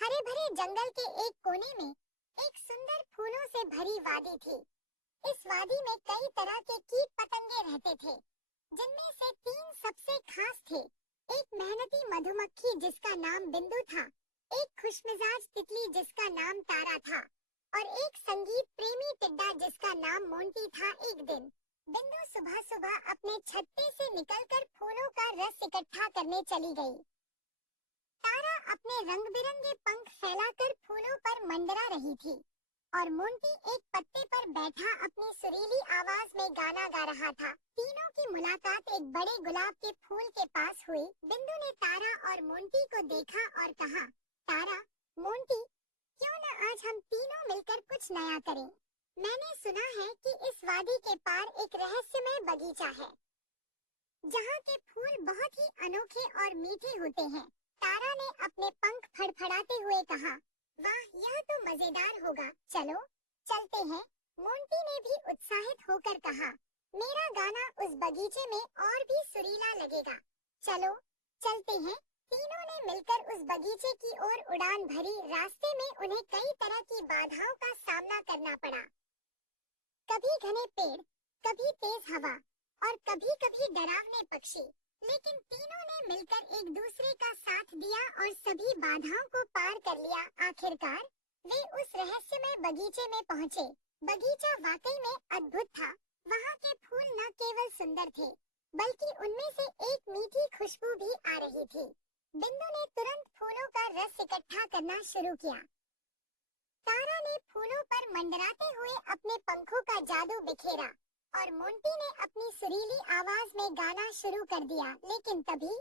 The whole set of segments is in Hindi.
हरे भरे जंगल के एक कोने में एक सुंदर फूलों से भरी वादी थी। इस वादी में कई तरह के कीट पतंगे रहते थे, जिनमें से तीन सबसे खास थे। एक मेहनती मधुमक्खी जिसका नाम बिंदु था, एक खुशमिजाज तितली जिसका नाम तारा था और एक संगीत प्रेमी टिड्डा जिसका नाम मोंटी था। एक दिन बिंदु सुबह सुबह अपने छत्ते से निकलकर फूलों का रस इकट्ठा करने चली गई। तारा अपने रंग बिरंगे पंख फैलाकर फूलों पर मंडरा रही थी और मोंटी एक पत्ते पर बैठा अपनी सुरीली आवाज में गाना गा रहा था। तीनों की मुलाकात एक बड़े गुलाब के फूल के पास हुई। बिंदु ने तारा और मोंटी को देखा और कहा, तारा, मोंटी, क्यों न आज हम तीनों मिलकर कुछ नया करें। मैंने सुना है कि इस वादी के पार एक रहस्यमय बगीचा है, जहाँ के फूल बहुत ही अनोखे और मीठे होते हैं। तारा ने अपने पंख फड़फड़ाते हुए कहा, वाह, यह तो मजेदार होगा। चलो चलते हैं। मोंटी ने भी उत्साहित होकर कहा, मेरा गाना उस बगीचे में और भी सुरीला लगेगा। चलो चलते हैं। तीनों ने मिलकर उस बगीचे की ओर उड़ान भरी। रास्ते में उन्हें कई तरह की बाधाओं का सामना करना पड़ा। कभी घने पेड़, कभी तेज हवा और कभी कभी डरावने पक्षी, लेकिन तीनों ने मिलकर एक दूसरे का साथ दिया और सभी बाधाओं को पार कर लिया। आखिरकार वे उस रहस्यमय बगीचे में पहुंचे। बगीचा वाकई में अद्भुत था। वहाँ के फूल न केवल सुंदर थे, बल्कि उनमें से एक मीठी खुशबू भी आ रही थी। बिंदु ने तुरंत फूलों का रस इकट्ठा करना शुरू किया। तारा ने फूलों पर मंडराते हुए अपने पंखों का जादू बिखेरा और मोंटी ने अपनी सुरीली आवाज में गाना शुरू कर दिया। लेकिन तभी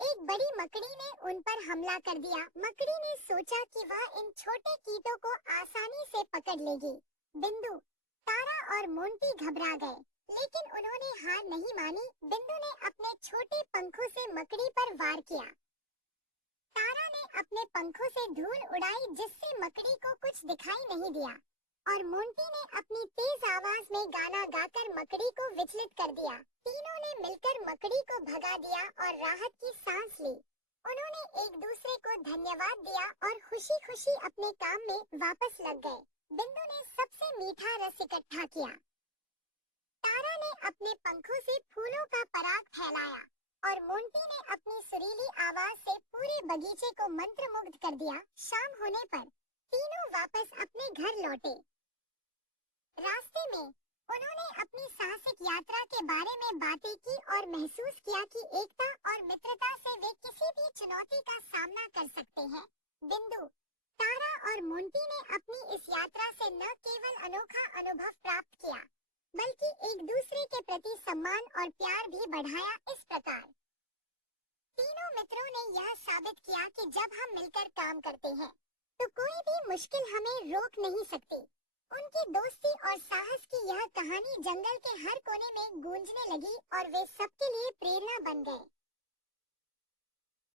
एक बड़ी मकड़ी ने उन पर हमला कर दिया। मकड़ी ने सोचा कि वह इन छोटे कीटों को आसानी से पकड़ लेगी। बिंदु, तारा और मोंटी घबरा गए, लेकिन उन्होंने हार नहीं मानी। बिंदु ने अपने छोटे पंखों से मकड़ी पर वार किया। तारा ने अपने पंखों से धूल उड़ाई, जिससे मकड़ी को कुछ दिखाई नहीं दिया और मोंटी ने अपनी तेज आवाज में गाना गाकर मकड़ी को विचलित कर दिया। तीनों ने मिलकर मकड़ी को भगा दिया और राहत की सांस ली। उन्होंने एक दूसरे को धन्यवाद दिया और खुशी खुशी अपने काम में वापस लग गए। बिंदु ने सबसे मीठा रस इकट्ठा किया। तारा ने अपने पंखों से फूलों का पराग फैलाया और मोंटी ने अपनी सुरीली आवाज से पूरे बगीचे को मंत्रमुग्ध कर दिया। शाम होने पर तीनों वापस अपने घर लौटे। रास्ते में उन्होंने अपनी साहसिक यात्रा के बारे में बातें की और महसूस किया कि एकता और मित्रता से वे किसी भी चुनौती का सामना कर सकते हैं। बिंदु, तारा और मोंटी ने अपनी इस यात्रा से न केवल अनोखा अनुभव प्राप्त किया, बल्कि एक दूसरे के प्रति सम्मान और प्यार भी बढ़ाया। इस प्रकार तीनों मित्रों ने यह साबित किया कि जब हम मिलकर काम करते हैं, तो कोई भी मुश्किल हमें रोक नहीं सकती। उनकी दोस्ती और साहस की यह कहानी जंगल के हर कोने में गूंजने लगी और वे सबके लिए प्रेरणा बन गए।